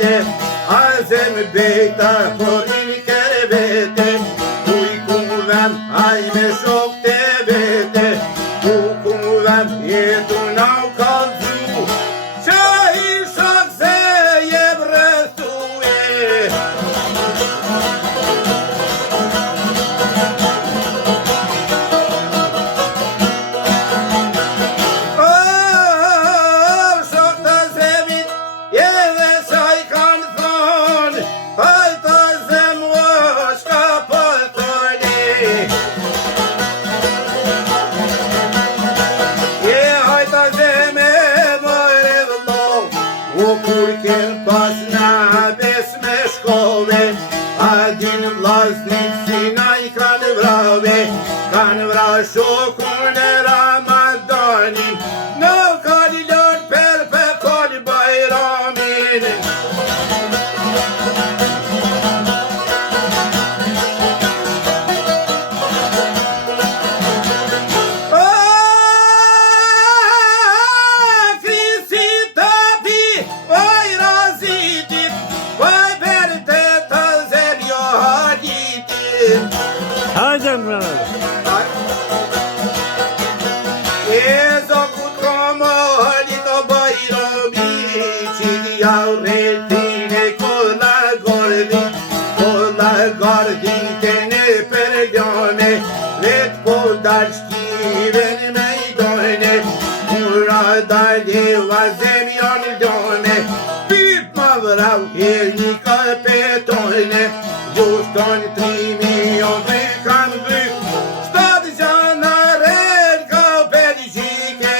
vete, azem bejta porin kere vete, ku I kuven aj me shok të vete, ku kuven jetu na u kalzu, që I shok se je vrëthu kur ken pas na bes me shkove, a din vllaznik si na I kanë vrave, kanë vra shokun e Ramadanin, në kali lart per kali bajramin. Hajde më Zokut komali to bajromi, që jau retine kolla gordi të në përgjone, vet po dal shkiven me I dojne, mura dalje vazem janë dojne, pyp ma vrau një kapetojne, gjuston 3 milion dhe kam vyk, shtati gjanaren ka pedicike.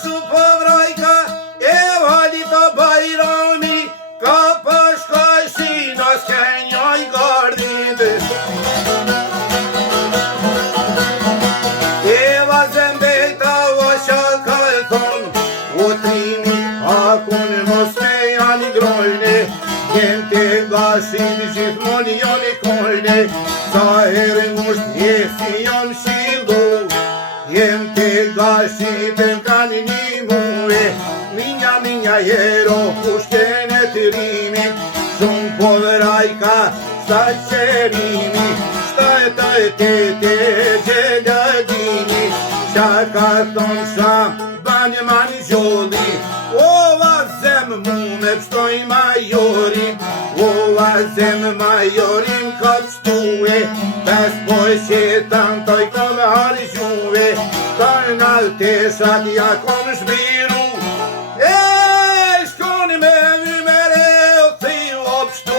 Shu po vrojka e vali të bajrami, ka pashkaj si nas kenjaj gardit. Akun mos me janë grojne, jem të gashin gjithmon janë kojne, sa herë ngusht jesi jam shilu, jem të gashin të m'kanë një muë, minja jero kushkene të rimi, shumë po vrajka sta qerimi, shta e të gjeladini, qa ka thonë sham banje mani gjolli, o vazem mu me pështoj majorin, o vazem majorin ka pështue, pes poj qetan toj kom hargjuve, toj nalteshat ja kom shbiru, shkoni me vymere o thiu o pështue.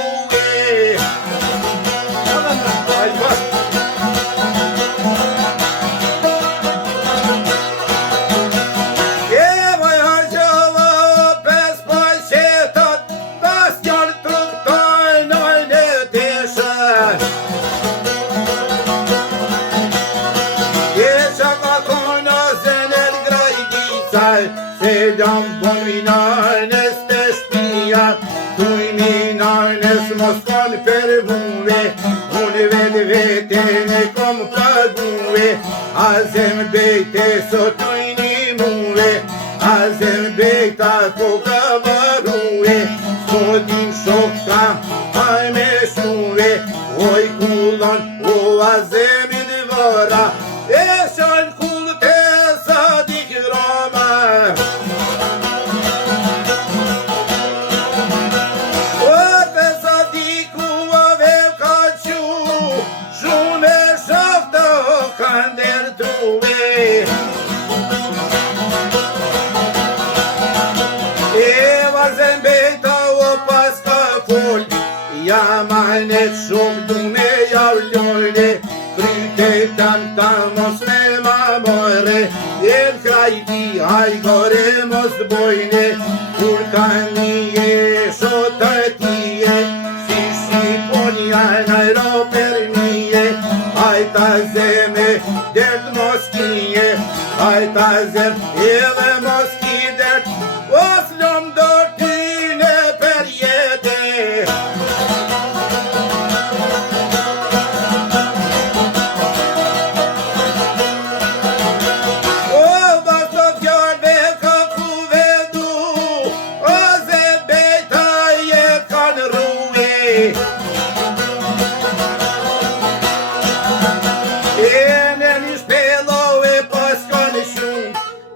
Se dam bon minarnes të shpia, tuj minarnes mos kon për muve, unë vete ne kom paguve, azem bejte sot tuj një muve, azem bejta po ka varue, sotin shokta aj me shuve, oj kullon o azemi dvara, e shan kull të sa dik rama. Jamanet shok du me javljojne, kryte tanta mos me mamore, jem krajti hajgore mos bojne, kur ka nije shota tije, si shqiponja najro per nije, hajta zeme dert mos kije, hajta zem edhe mos ki dert, os lom dortine per jete.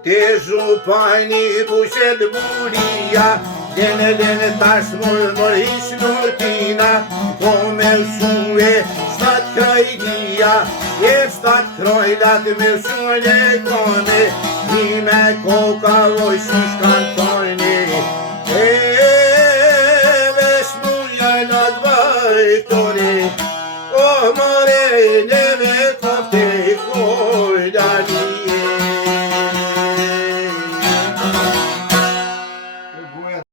Te zhupajni bushet buria, Dene tash mur ish nurtina, Po me usue shtat krajdia, E shtat krajdat me usue kone, Ni me koka voj shish kantoni. E vesh muja nad vajtori, O morene